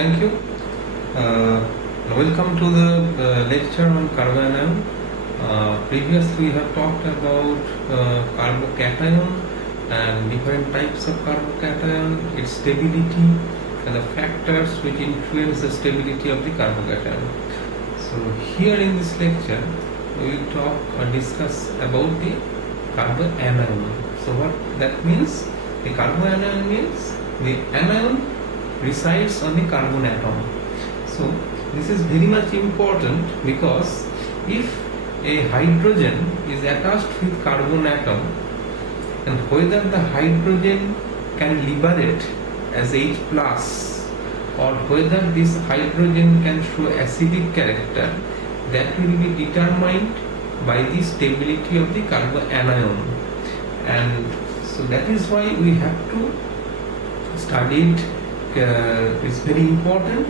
thank you. Welcome to the lecture on carbanion. Previously we have talked about carbocation and different types of carbocation, its stability and the factors which influence the stability of the carbocation. So here in this lecture we will talk or discuss about the carbanion. So what that means? The carbanion means the anion resides on the carbon atom. So this is very much important because if a hydrogen is attached with carbon atom, and whether the hydrogen can liberate as H plus or whether this hydrogen can show acidic character, that will be determined by the stability of the carbanion. And so that is why we have to study it. It's very important,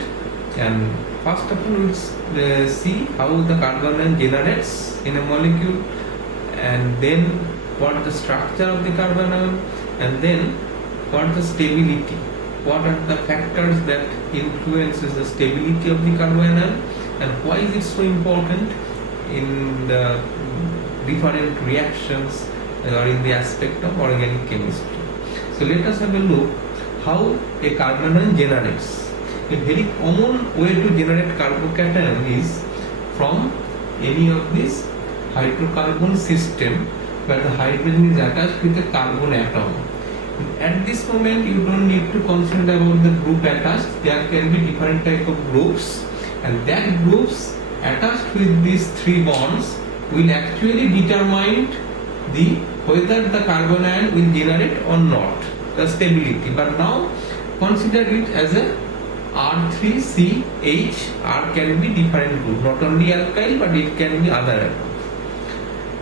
and first of all we'll see how the carbanion generates in a molecule, and then what the structure of the carbanion, and then what the stability, what are the factors that influences the stability of the carbanion, and why is it so important in the different reactions or in the aspect of organic chemistry. So let us have a look how a carbanion generates. A very common way to generate carbocation is from any of this hydrocarbon system where the hydrogen is attached with a carbon atom. At this moment you don't need to consider about the group attached. There can be different type of groups, and that groups attached with these three bonds will actually determine the whether the carbanion will generate or not, the stability. But now consider it as a R3CH. R can be different group, not only alkyl but it can be other atoms.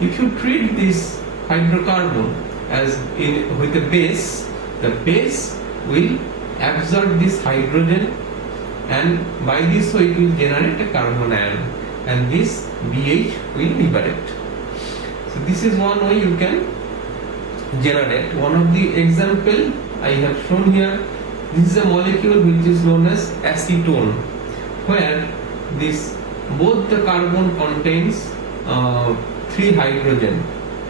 If you treat this hydrocarbon as with a base, the base will absorb this hydrogen, and by this way it will generate a carbanion, and this BH will liberate. So this is one way you can generate. One of the example I have shown here, this is a molecule which is known as acetone, where this both the carbon contains 3 hydrogen.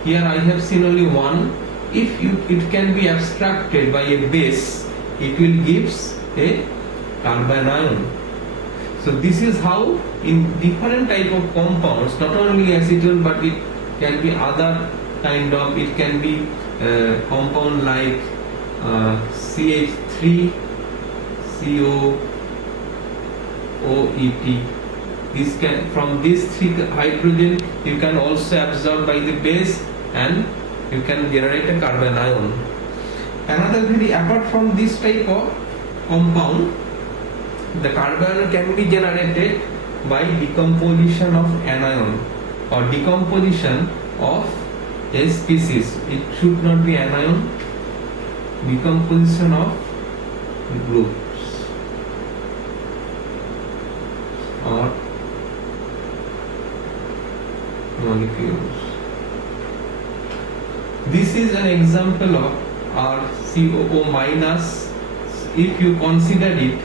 Here I have seen only one. If it can be abstracted by a base, it will gives a carbanion. So this is how in different type of compounds, not only acetone but it can be other kind of, it can be compound like CH3 COOET. This can, from these 3 hydrogen you can also absorb by the base and you can generate a carbanion. Another very, apart from this type of compound, the carbanion can be generated by decomposition of anion or decomposition of a species. It should not be anion, decomposition of groups or molecules. This is an example of RCOO minus. If you consider it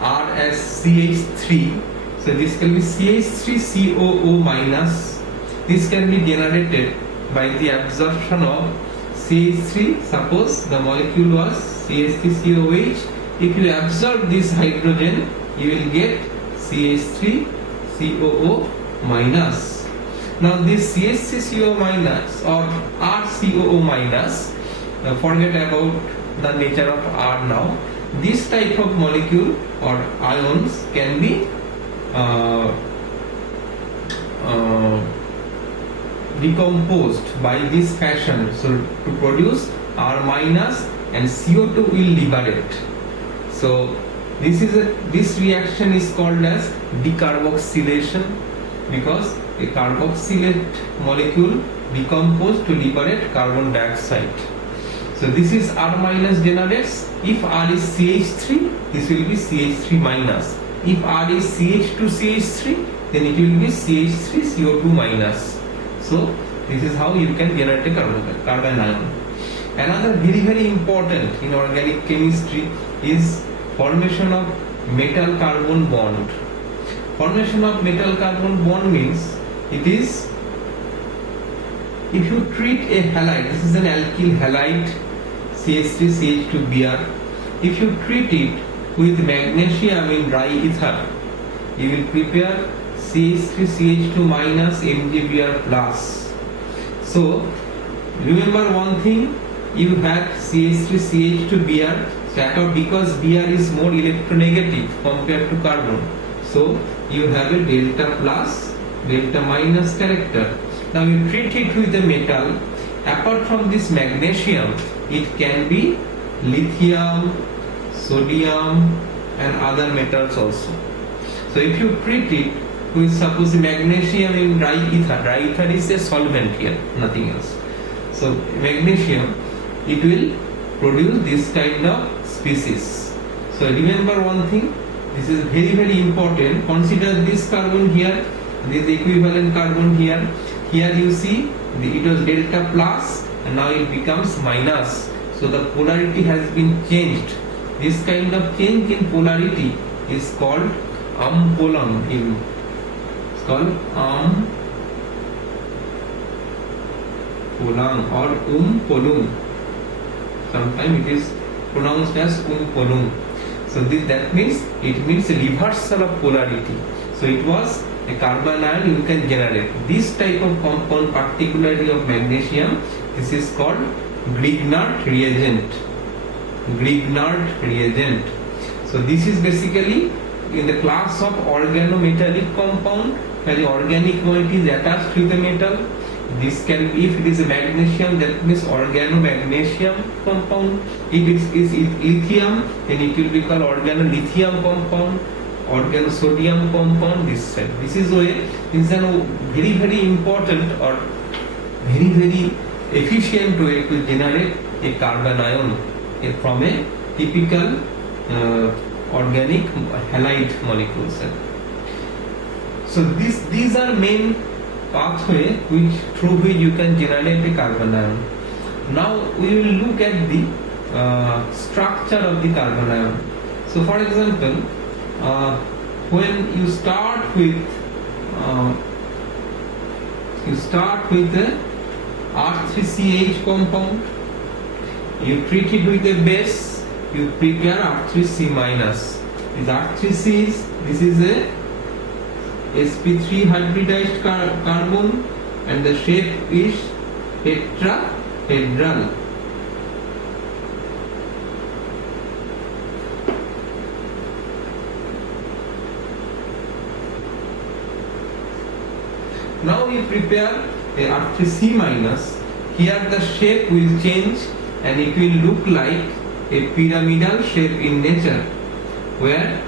R as CH3, so this can be CH3COO minus. This can be generated by the absorption of CH3. Suppose the molecule was CH3COH. If you absorb this hydrogen, you will get CH3COO minus. Now this CH3CO minus or RCOO minus, forget about the nature of R now. This type of molecule or ions can be decomposed by this fashion, so to produce R minus, and CO2 will liberate. So this reaction is called as decarboxylation, because a carboxylate molecule decomposed to liberate carbon dioxide. So this is R minus generates. If R is CH3, this will be CH3 minus. If R is CH2CH3, then it will be CH3CO2 minus. So this is how you can generate a carbanion. Another very important in organic chemistry is formation of metal carbon bond. Formation of metal carbon bond means it is, if you treat a halide, this is an alkyl halide CH3CH2Br, if you treat it with magnesium in dry ether, you will prepare CH3CH2 minus MgBr plus. So remember one thing, you had CH3CH2Br, because Br is more electronegative compared to carbon, so you have a delta plus delta minus character. Now you treat it with a metal. Apart from this magnesium, it can be lithium, sodium and other metals also. So if you treat it with suppose magnesium in dry ether is a solvent here, nothing else. So magnesium, it will produce this kind of species. So remember one thing, this is very important. Consider this carbon here, this equivalent carbon here. Here you see it was delta plus and now it becomes minus. So the polarity has been changed. This kind of change in polarity is called umpolum. It's called umpolum or umpolum. Sometimes it is pronounced as umpolum. So that means it means a reversal of polarity. So it was a carbon ion you can generate. This type of compound, particularly of magnesium, this is called Grignard reagent. Grignard reagent. So this is basically in the class of organometallic compound, where the organic moiety is attached with the metal. This can be, if it is a magnesium, that means organomagnesium compound. If it is lithium, then it will be called organolithium compound, organosodium compound. This is a very important or very efficient way to generate a carbon ion from a typical organic halide molecules. So these are main pathway through which you can generate a carbon ion. Now we will look at the structure of the carbon ion. So for example, when you start with the R3CH compound, you treat it with a base, you prepare R3C minus. This R3C this is a sp3 hybridized carbon and the shape is tetrahedral. Now we prepare a R3C minus. Here the shape will change and it will look like a pyramidal shape in nature, where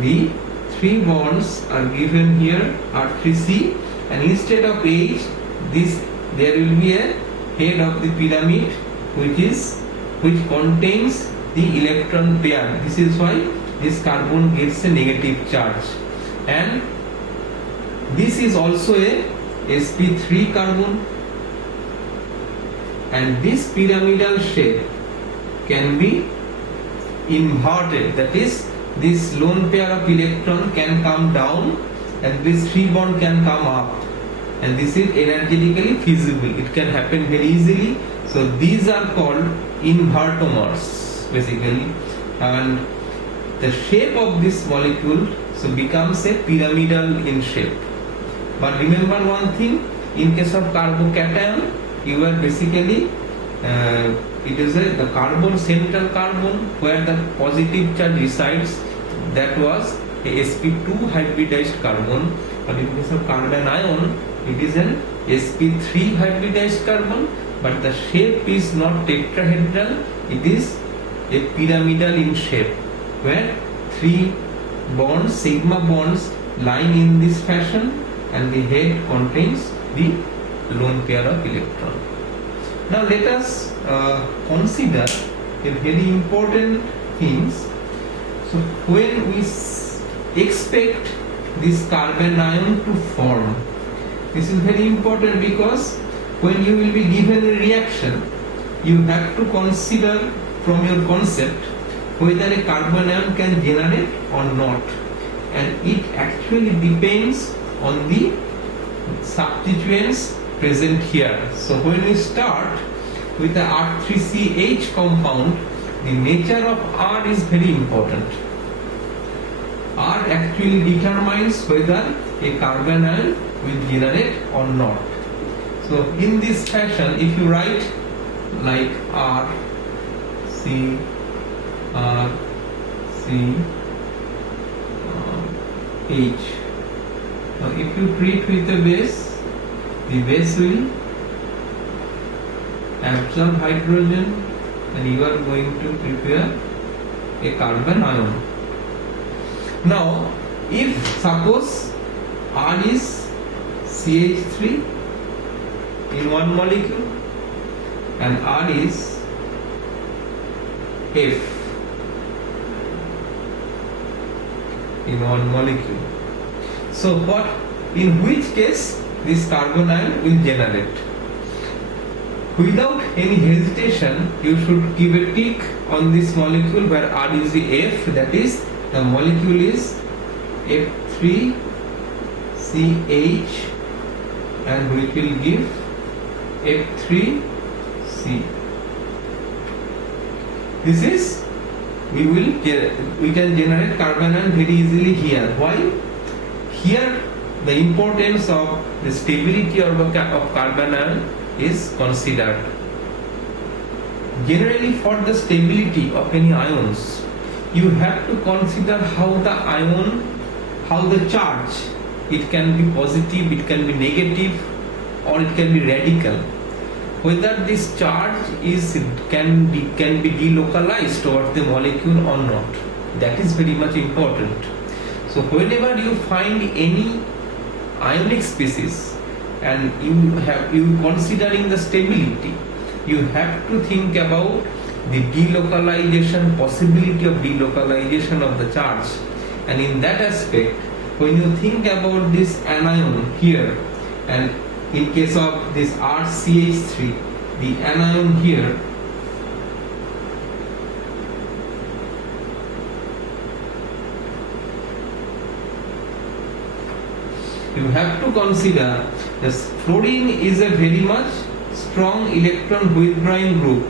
the 3 bonds are given here, R3C, and instead of H, there will be a head of the pyramid which contains the electron pair. This is why this carbon gets a negative charge. And this is also a sp3 carbon, and this pyramidal shape can be inverted, that is, this lone pair of electron can come down and this 3 bond can come up, and this is energetically feasible. It can happen very easily. So these are called invertomers basically, and the shape of this molecule so becomes a pyramidal in shape. But remember one thing, in case of carbocation, you are basically it is the carbon, central carbon, where the positive charge resides. That was a sp2 hybridized carbon. But in case of carbon ion, it is an sp3 hybridized carbon, but the shape is not tetrahedral, it is a pyramidal in shape, where 3 bonds, sigma bonds, lying in this fashion, and the head contains the lone pair of electron. Now let us consider a very important things. So when we expect this carbon ion to form, this is very important, because when you will be given a reaction, you have to consider from your concept whether a carbon ion can generate or not, and it actually depends on the substituents present here. So when we start with the R3CH compound, the nature of R is very important. R actually determines whether a carbon ion will generate or not. So in this fashion, if you write like R, C, H. Now if you treat with a base, the base will absorb hydrogen and you are going to prepare a carbon ion. Now if suppose R is CH3 in one molecule and R is F in one molecule, so in which case this carbon ion will generate? Without any hesitation, you should give a tick on this molecule where R is the F, that is the molecule is F3CH, and which will give F3C. This is we can generate carbon ion very easily here. Why? Here the importance of the stability of carbon ion is considered. Generally, for the stability of any ions, you have to consider how the charge, it can be positive, it can be negative, or it can be radical. Whether this charge can be delocalized towards the molecule or not. That is very much important. So whenever you find any ionic species and you considering the stability, you have to think about the possibility of delocalization of the charge. And in that aspect, when you think about this anion here, and in case of this RCH3, the anion here, you have to consider this fluorine is a very much strong electron withdrawing group,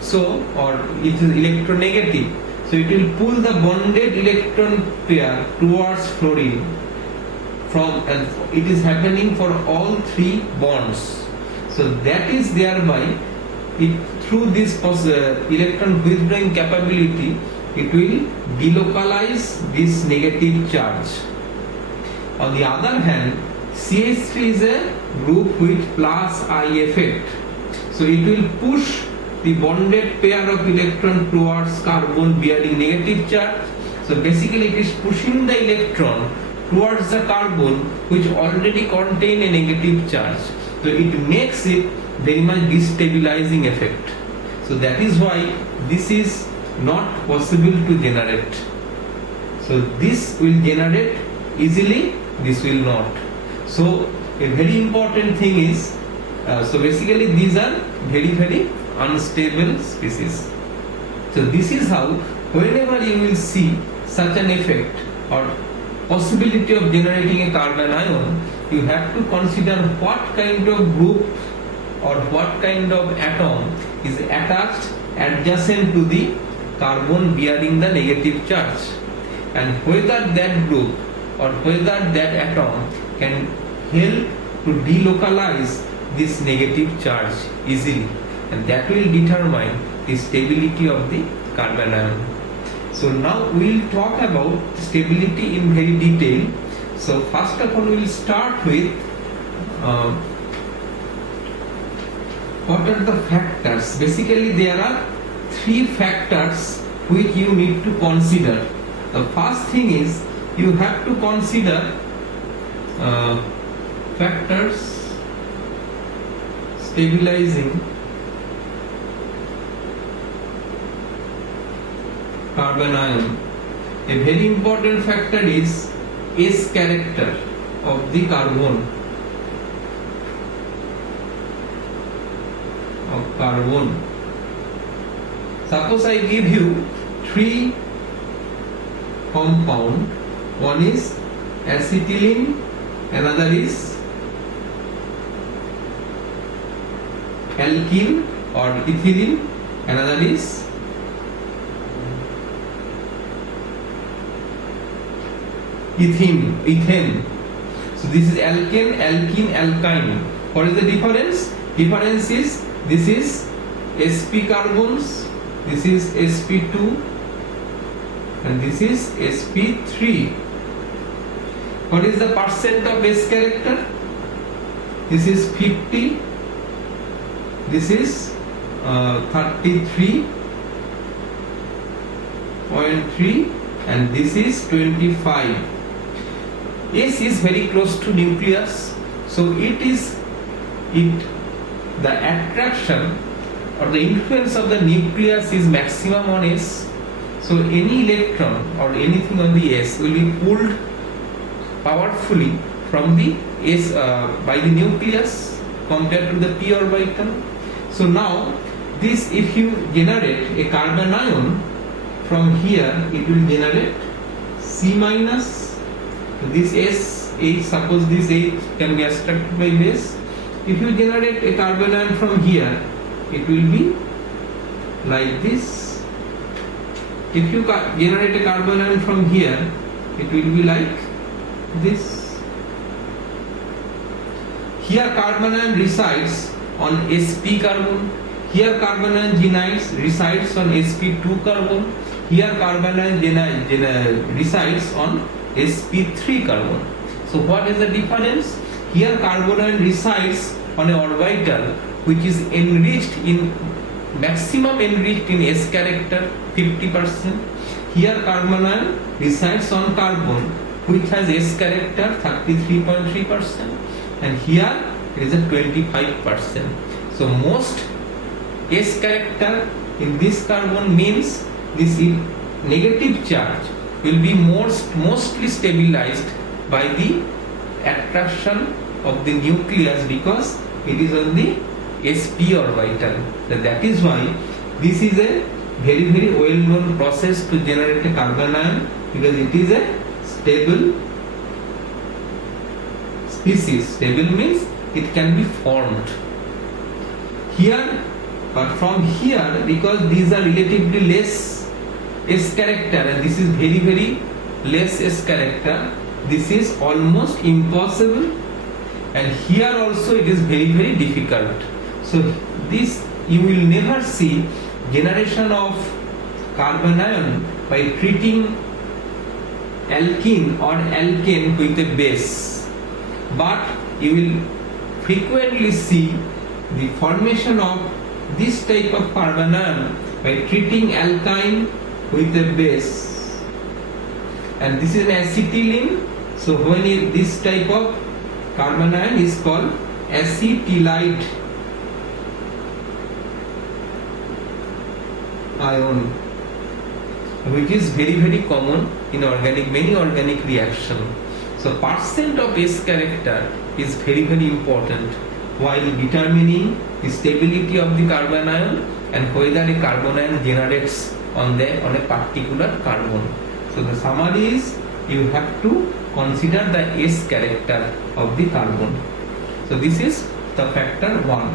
so or it is electronegative, so it will pull the bonded electron pair towards fluorine and it is happening for all three bonds. So that is thereby through this electron withdrawing capability, it will delocalize this negative charge. On the other hand, CH3 is a group with plus I effect, so it will push the bonded pair of electron towards carbon bearing negative charge. So basically it is pushing the electron towards the carbon which already contain a negative charge. So it makes it very much destabilizing effect. So that is why this is not possible to generate. So this will generate easily, this will not. So a very important thing is, so basically these are very unstable species. So this is how whenever you will see such an effect or possibility of generating a carbon ion, you have to consider what kind of group or what kind of atom is attached adjacent to the carbon bearing the negative charge, and whether that group or whether that atom can help to delocalize this negative charge easily, and that will determine the stability of the carbon ion. So now we will talk about stability in very detail. So first of all, we will start with what are the factors. Basically there are three factors which you need to consider. The first thing is you have to consider factors stabilizing carbon ion. A very important factor is S character of the carbon. Suppose I give you three compound. One is acetylene, another is alkene or ethylene, another is ethane. So this is alkane, alkene, alkyne. What is the difference? Difference is this is sp carbons, this is sp2, and this is sp3. What is the percent of S character? This is 50, this is 33.3, and this is 25. S is very close to nucleus, so the attraction or the influence of the nucleus is maximum on S. So any electron or anything on the S will be pulled powerfully from the S by the nucleus compared to the p orbital. So now this, if you generate a carbon ion from here, it will generate C minus. This S, H, suppose this H can be abstracted by base. If you generate a carbon ion from here, it will be like this. If you generate a carbon ion from here, it will be like this. Here carbon ion resides on sp carbon. Here carbon ion resides on sp2 carbon. Here carbon ion resides on sp3 carbon. So what is the difference? Here carbon ion resides on an orbital which is enriched in maximum enriched in S character 50%. Here carbon ion resides on carbon which has S character 33.3%, and here it is a 25%. So most S character in this carbon means this negative charge will be mostly stabilized by the attraction of the nucleus because it is on the sp orbital. So that is why this is a very well known process to generate a carbon ion, because it is a stable species. Stable means it can be formed here, but from here, because these are relatively less S character and this is very less S character, this is almost impossible, and here also it is very difficult. So this you will never see generation of carbon ion by treating alkene or alkane with a base, but you will frequently see the formation of this type of carbon ion by treating alkyne with a base, and this is an acetylene. So when this type of carbon ion is called acetylide ion, which is very common in many organic reaction. So percent of S character is very important while determining the stability of the carbon ion and whether a carbon ion generates on a particular carbon. So the summary is you have to consider the S character of the carbon. So this is the factor 1.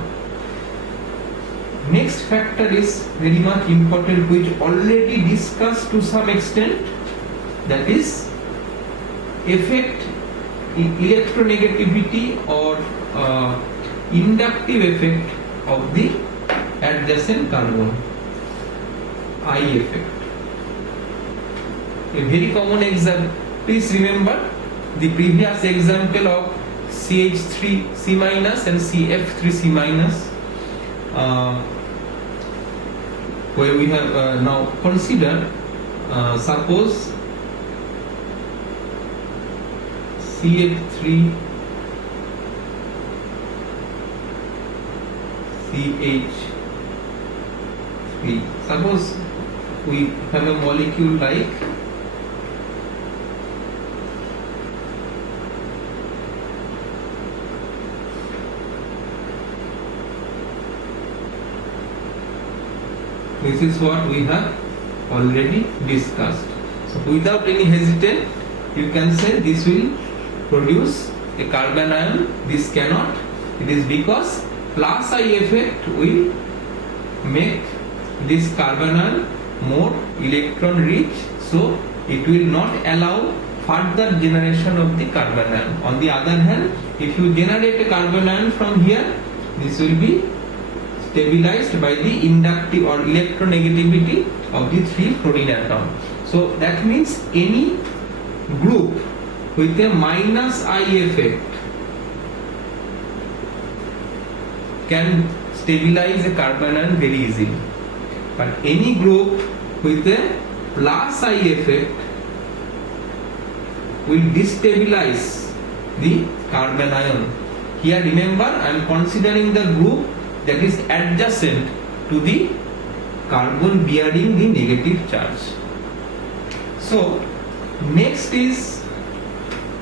Next factor is very much important, which already discussed to some extent, that is effect electronegativity or inductive effect of the adjacent carbon, I effect. A very common example, please remember the previous example of CH3C- and CF3C-, where we have now consider suppose CH3. Suppose we have a molecule like this is what we have already discussed. So without any hesitation, you can say this will produce a carbon ion, this cannot. It is because plus I effect will make this carbon ion more electron rich, so it will not allow further generation of the carbon ion. On the other hand, if you generate a carbon ion from here, this will be stabilized by the inductive or electronegativity of the 3 fluorine atom. So that means any group with a minus I effect can stabilize a carbon ion very easily, but any group with a plus I effect will destabilize the carbon ion. Here remember, I am considering the group that is adjacent to the carbon bearing the negative charge. So next is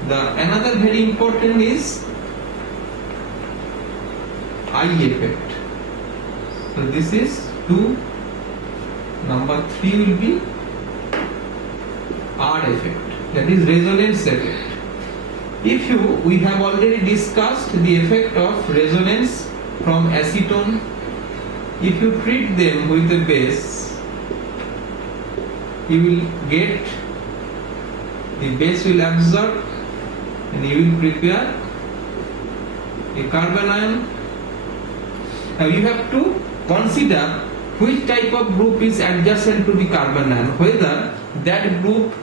another very important is I effect. So this is 2. Number 3 will be R effect, that is resonance effect. We have already discussed the effect of resonance from acetone. If you treat them with a base, you will get the base will absorb and you will prepare a carbon ion. Now you have to consider which type of group is adjacent to the carbon ion, whether that group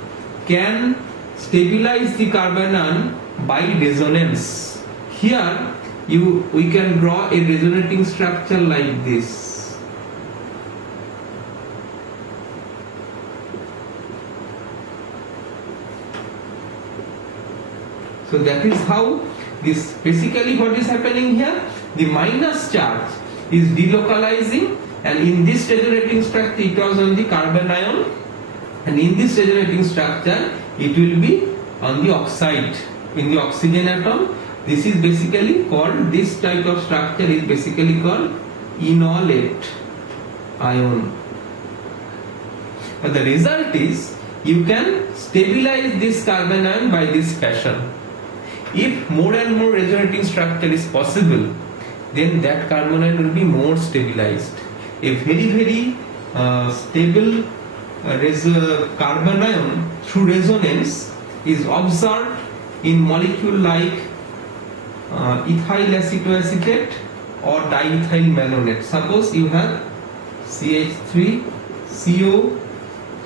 can stabilize the carbon ion by resonance. Here we can draw a resonating structure like this. So that is how this basically what is happening here. The minus charge is delocalizing, and in this resonating structure it was on the carbon ion, and in this resonating structure it will be on the oxide, in the oxygen atom. This is basically called, this type of structure is basically called enolate ion. But the result is you can stabilize this carbon ion by this fashion. If more and more resonating structure is possible, then that carbon ion will be more stabilized. A very stable carbon ion through resonance is observed in molecule like ethyl acetoacetate or diethyl malonate. Suppose you have CH3 CO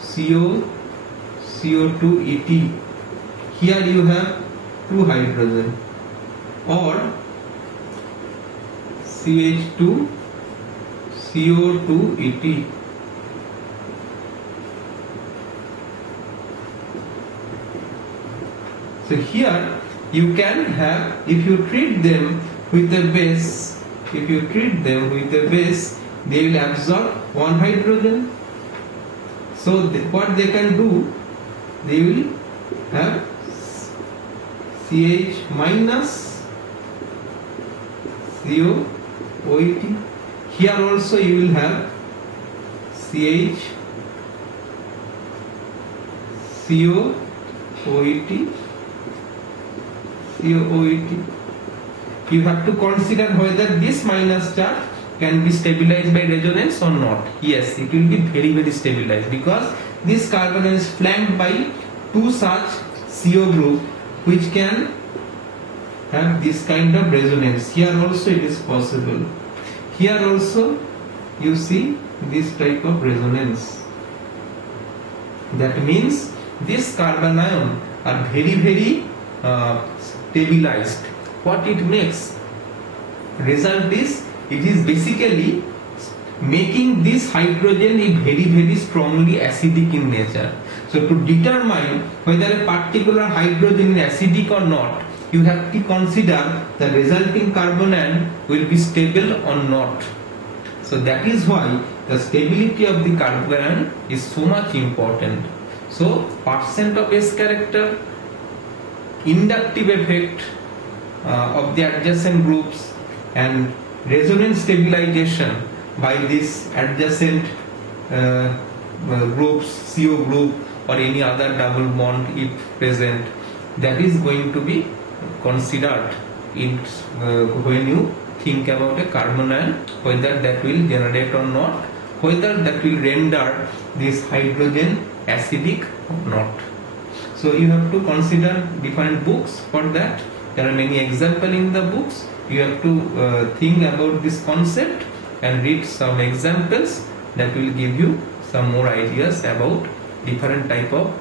CO CO2 ET. Here you have 2 hydrogen, or CH2 CO2 ET. So here you can have, if you treat them with a base, they will absorb 1 hydrogen. So what they can do, they will have CH minus CO OET. Here also you will have CH CO OET. You have to consider whether this minus charge can be stabilized by resonance or not. Yes, it will be very stabilized, because this carbon is flanked by 2 such CO group which can have this kind of resonance. Here also it is possible. Here also you see this type of resonance. That means this carbon ion are very stabilized. What it makes? Result is, it is basically making this hydrogen is very strongly acidic in nature. So to determine whether a particular hydrogen is acidic or not, you have to consider the resulting carbon ion will be stable or not. So that is why the stability of the carbon ion is so much important. So percent of S character, inductive effect of the adjacent groups, and resonance stabilization by this adjacent groups, CO group or any other double bond if present, that is going to be considered in when you think about a carbon ion, whether that will generate or not, whether that will render this hydrogen acidic or not. So you have to consider different books for that. There are many examples in the books. You have to think about this concept and read some examples that will give you some more ideas about different type of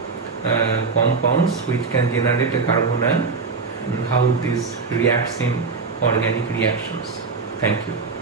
compounds which can generate a carbon ion and how this reacts in organic reactions. Thank you.